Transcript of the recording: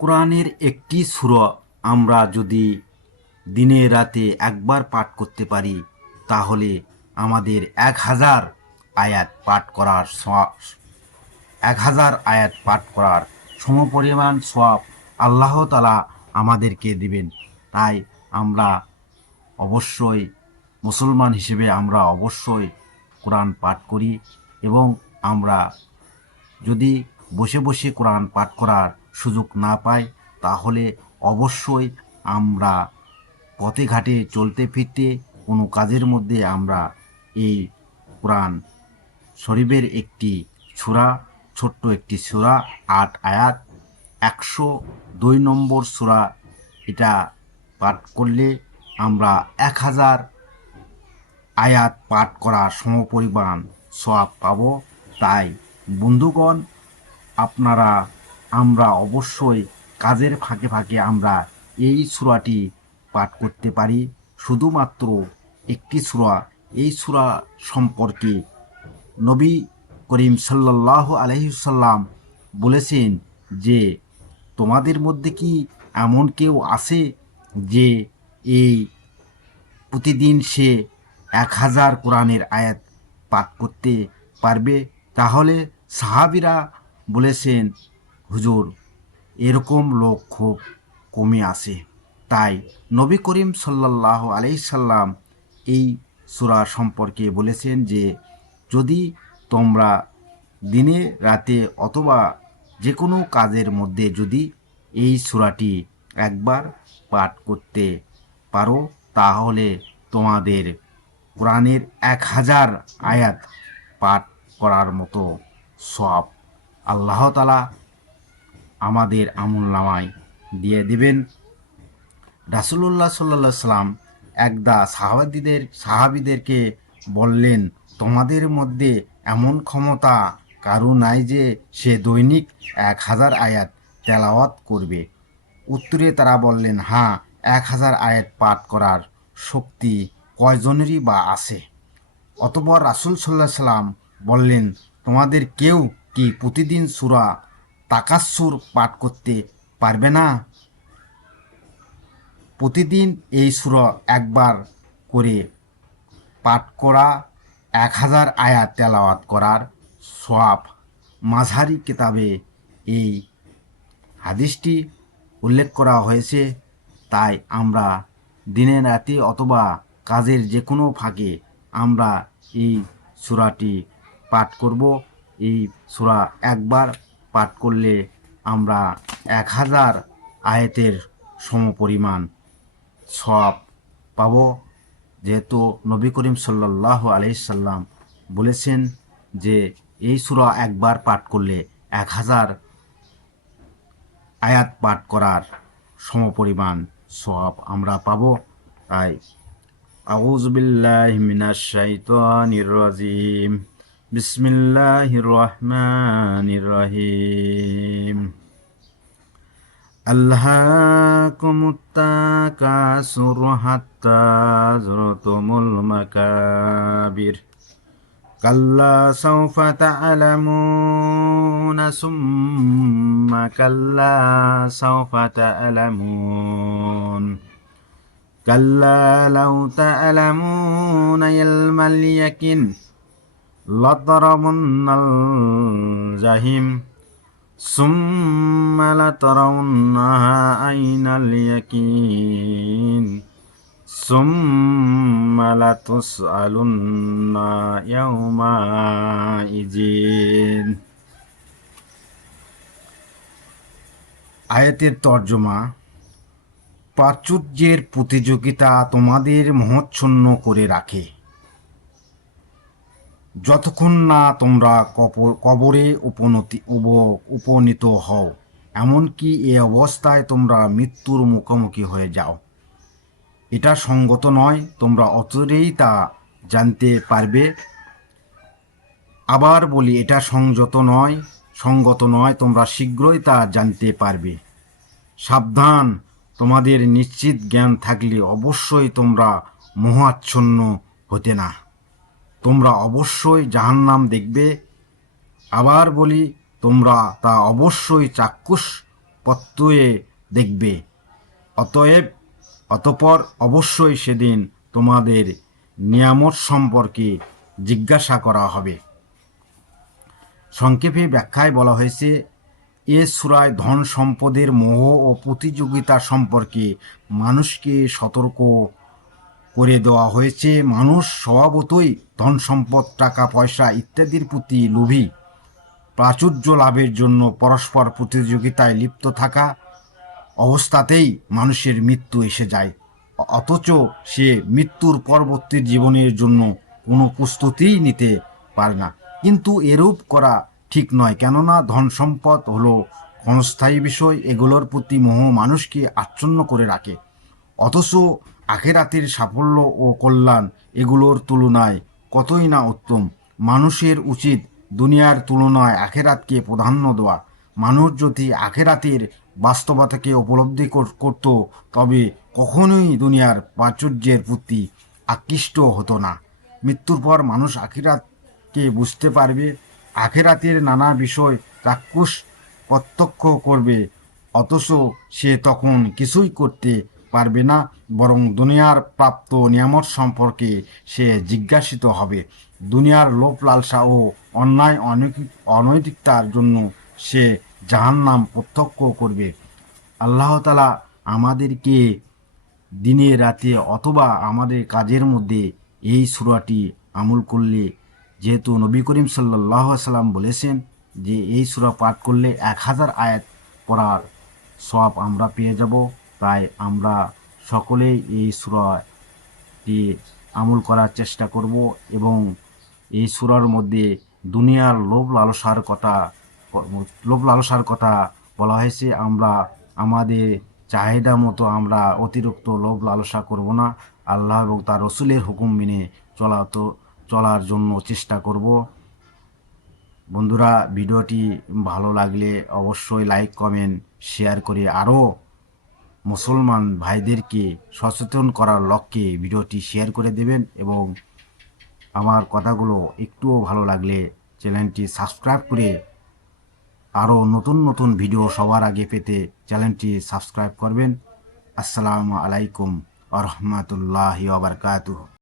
কোরআনের একটি সূরা আমরা যদি দিনে রাতে একবার পাঠ করতে পারি তাহলে আমাদের 1000 আয়াত পাঠ করার 1000 আয়াত পাঠ করার সমপরিমাণ সওয়াব আল্লাহ তাআলা আমাদেরকে দিবেন। তাই আমরা অবশ্যই মুসলমান হিসেবে আমরা অবশ্যই কোরআন পাঠ করি এবং আমরা যদি বসে বসে কোরআন পাঠ করার সুযোগ না পাই তাহলে অবশ্যই আমরা পথে ঘাটে চলতে ফিরতে কোনো কাজের মধ্যে আমরা এই কোরআন শরীফের একটি সূরা, ছোট্ট একটি সূরা 8 আয়াত 102 নম্বর সূরা, এটা পাঠ করলে আমরা 1000 আয়াত পাঠ করার সমপরিমাণ সওয়াব পাব। তাই বন্ধুগণ, আপনারা আমরা অবশ্যই কাজের ফাঁকে ফাঁকে আমরা এই সূরাটি পাঠ করতে পারি। শুধুমাত্র একটি সূরা, এই সূরা সম্পর্কে নবী করিম সাল্লাল্লাহু আলাইহি সাল্লাম বলেছেন যে তোমাদের মধ্যে কি এমন কেউ আছে যে এই প্রতিদিন সে 1000 কোরআনের আয়াত পাঠ করতে পারবে? তাহলে সাহাবীরা বলেছেন, হুজুর, এরকম লোক খুব কমই আছে। তাই নবী করিম সাল্লাল্লাহু আলাইহি সাল্লাম এই সূরা সম্পর্কে বলেছেন যে যদি তোমরা দিনে রাতে অথবা যে কোনো কাজের মধ্যে যদি এই সূরাটি একবার পাঠ করতে পারো তাহলে তোমাদের কোরআনের 1000 আয়াত পাঠ করার মতো সওয়াব আল্লাহ তাআলা আমাদের আমলনামায় দিয়ে দিবেন। রাসূলুল্লাহ সাল্লাল্লাহু আলাইহি সাল্লাম একদা সাহাবীদেরকে বললেন, তোমাদের মধ্যে এমন ক্ষমতা কারো নাই যে সে দৈনিক 1000 আয়াত তেলাওয়াত করবে? উত্তরে তারা বললেন, হ্যাঁ, 1000 আয়াত পাঠ করার শক্তি কয়জনেরই বা আছে? অতঃপর রাসূল সাল্লাল্লাহু আলাইহি সাল্লাম বললেন, তোমাদের কেউ কি প্রতিদিন সূরা তাকাসুর পাঠ করতে পারবে না? প্রতিদিন এই সূরা একবার করে পাঠ করা 1000 আয়াত তেলাওয়াত করার সওয়াব। মাঝহারি কিতাবে এই হাদিসটি উল্লেখ করা হয়েছে। তাই আমরা দিনে রাতে অথবা কাজের যে কোনো ফাঁকে আমরা এই সূরাটি পাঠ করব। এই সূরা একবার পাঠ করলে আমরা 1000 আয়াতের সমপরিমাণ সওয়াব পাব। যেহেতু নবী করিম সাল্লাল্লাহু আলাইহি সাল্লাম বলেছেন যে এই সূরা একবার পাঠ করলে 1000 আয়াত পাঠ করার সমপরিমাণ সওয়াব আমরা পাব। তাই আউযু বিল্লাহি মিনাশ শাইতানির রাজিম, বিসমিল্লাহির রহমানির রহিম। আল্লাহাকুমুত তাকাসুর হাত্তা যুরতুমুল মাকাবির, কাল্লা সাউফা তা'লামুনা সুম্মা কাল্লা সাউফা তা'লামুন, কাল্লা লাউ তা'লামুনা ইলমাল ইয়াকিন লাতারাউন্নাল জাহিম, সুম্মা লাতারাউন্নাহা আইনাল ইয়াকিন, সুম্মা লাতুসআলুন্না ইয়াউমাইযিন। আয়াতের তর্জমা: প্রাচুর্যের প্রতিযোগিতা তোমাদের মোহচ্ছন্ন করে রাখে যতক্ষণ না তোমরা কবরে উপনীত হও, এমনকি এ অবস্থায় তোমরা মৃত্যুর মুখোমুখি হয়ে যাও। এটা সঙ্গত নয়, তোমরা অচিরেই তা জানতে পারবে। আবার বলি, এটা সঙ্গত নয়, তোমরা শীঘ্রই তা জানতে পারবে। সাবধান, তোমাদের নিশ্চিত জ্ঞান থাকলে অবশ্যই তোমরা মোহাচ্ছন্ন হতে না। তোমরা অবশ্যই জাহান্নাম দেখবে। আবার বলি, তোমরা তা অবশ্যই চাক্ষুষ প্রত্যয়ে দেখবে। অতঃপর অবশ্যই সেদিন তোমাদের নিয়ামত সম্পর্কে জিজ্ঞাসা করা হবে। সংক্ষেপে ব্যাখ্যায় বলা হয়েছে, এ সূরায় ধন সম্পদের মোহ ও প্রতিযোগিতা সম্পর্কে মানুষকে সতর্ক করে দেওয়া হয়েছে। মানুষ স্বভাবতই ধন সম্পদ, টাকা পয়সা ইত্যাদির প্রতি লোভী। প্রাচুর্য লাভের জন্য পরস্পর প্রতিযোগিতায় লিপ্ত থাকা অবস্থাতেই মানুষের মৃত্যু এসে যায়, অথচ সে মৃত্যুর পরবর্তী জীবনের জন্য কোনো প্রস্তুতিই নিতে পারে না। কিন্তু এরূপ করা ঠিক নয়, কেননা ধন সম্পদ হলো ক্ষণস্থায়ী বিষয়। এগুলোর প্রতি মোহ মানুষকে আচ্ছন্ন করে রাখে, অথচ আখেরাতের সাফল্য ও কল্যাণ এগুলোর তুলনায় কতই না উত্তম। মানুষের উচিত দুনিয়ার তুলনায় আখেরাতকে প্রাধান্য দেওয়া। মানুষ যদি আখেরাতের বাস্তবতাকে উপলব্ধি করত, তবে কখনোই দুনিয়ার প্রাচুর্যের প্রতি আকৃষ্ট হতো না। মৃত্যুর পর মানুষ আখিরাতকে বুঝতে পারবে, আখেরাতের নানা বিষয় চাক্ষুষ প্রত্যক্ষ করবে, অথচ সে তখন কিছুই করতে পারবে না, বরং দুনিয়ার প্রাপ্ত নিয়ামত সম্পর্কে সে জিজ্ঞাসিত হবে। দুনিয়ার লোভ লালসা ও অন্যায় অনৈতিকতার জন্য সে জাহান্নাম প্রত্যক্ষ করবে। আল্লাহ তাআলা আমাদেরকে দিনে রাতে অথবা আমাদের কাজের মধ্যে এই সূরাটি আমল করলে, যেহেতু নবী করিম সাল্লাল্লাহু আলাইহি সাল্লাম বলেছেন যে এই সূরা পাঠ করলে 1000 আয়াত পড়ার সওয়াব আমরা পেয়ে যাব, তাই আমরা সকলেই এই সূরাটি আমল করার চেষ্টা করব। এবং এই সূরার মধ্যে দুনিয়ার লোভ লালসার কথা বলা হয়েছে। আমরা আমাদের চাহিদা মতো আমরা অতিরিক্ত লোভ লালসা করব না, আল্লাহ এবং তার রসুলের হুকুম মেনে চলার জন্য চেষ্টা করব। বন্ধুরা, ভিডিওটি ভালো লাগলে অবশ্যই লাইক, কমেন্ট, শেয়ার করে আরও মুসলমান ভাইদেরকে সচেতন করার লক্ষ্যে ভিডিওটি শেয়ার করে দেবেন। এবং আমার কথাগুলো একটুও ভালো লাগলে চ্যানেলটি সাবস্ক্রাইব করে আরও নতুন নতুন ভিডিও সবার আগে পেতে চ্যানেলটি সাবস্ক্রাইব করবেন। আসসালামু আলাইকুম ওয়া রাহমাতুল্লাহি ওয়া বারাকাতুহু।